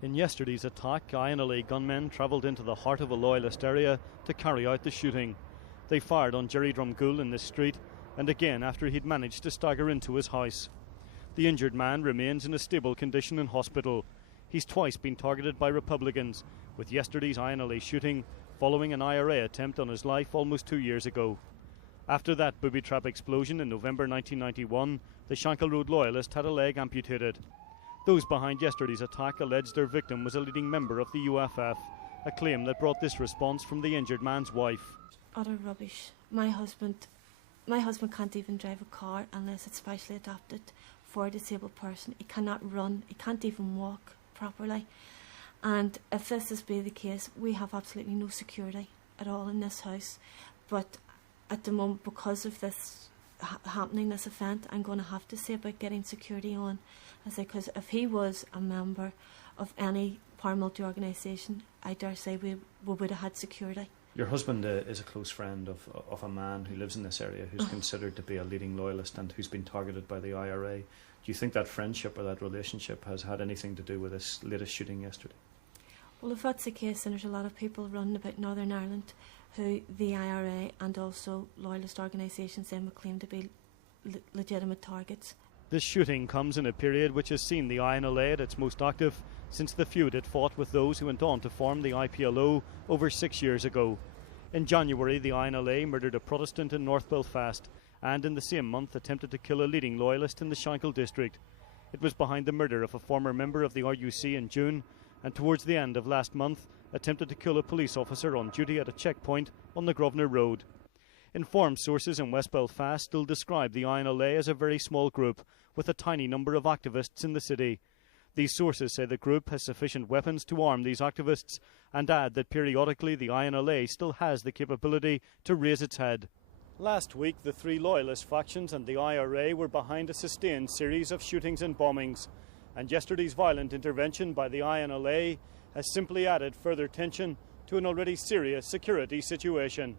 In yesterday's attack, INLA gunmen travelled into the heart of a loyalist area to carry out the shooting. They fired on Gerry Drumgoole in this street, and again after he'd managed to stagger into his house. The injured man remains in a stable condition in hospital. He's twice been targeted by Republicans, with yesterday's INLA shooting following an IRA attempt on his life almost 2 years ago. After that booby-trap explosion in November 1991, the Shankill Road loyalist had a leg amputated. Those behind yesterday's attack alleged their victim was a leading member of the UFF, a claim that brought this response from the injured man's wife. Utter rubbish. My husband can't even drive a car unless it's specially adapted for a disabled person. He cannot run, he can't even walk properly. And if this is be the case, we have absolutely no security at all in this house. But at the moment, because of this happening, this event, I'm going to have to see about getting security on. Because if he was a member of any paramilitary organisation, I dare say we would have had security. Your husband is a close friend of a man who lives in this area who's considered to be a leading loyalist and who's been targeted by the IRA. Do you think that friendship or that relationship has had anything to do with this latest shooting yesterday? Well, if that's the case, then there's a lot of people running about Northern Ireland who the IRA and also loyalist organisations then would claim to be legitimate targets. This shooting comes in a period which has seen the INLA at its most active since the feud it fought with those who went on to form the IPLO over 6 years ago. In January, the INLA murdered a Protestant in North Belfast and in the same month attempted to kill a leading loyalist in the Shankill district. It was behind the murder of a former member of the RUC in June and towards the end of last month attempted to kill a police officer on duty at a checkpoint on the Grosvenor Road. Informed sources in West Belfast still describe the INLA as a very small group with a tiny number of activists in the city. These sources say the group has sufficient weapons to arm these activists and add that periodically the INLA still has the capability to raise its head. Last week, the three loyalist factions and the IRA were behind a sustained series of shootings and bombings, and yesterday's violent intervention by the INLA has simply added further tension to an already serious security situation.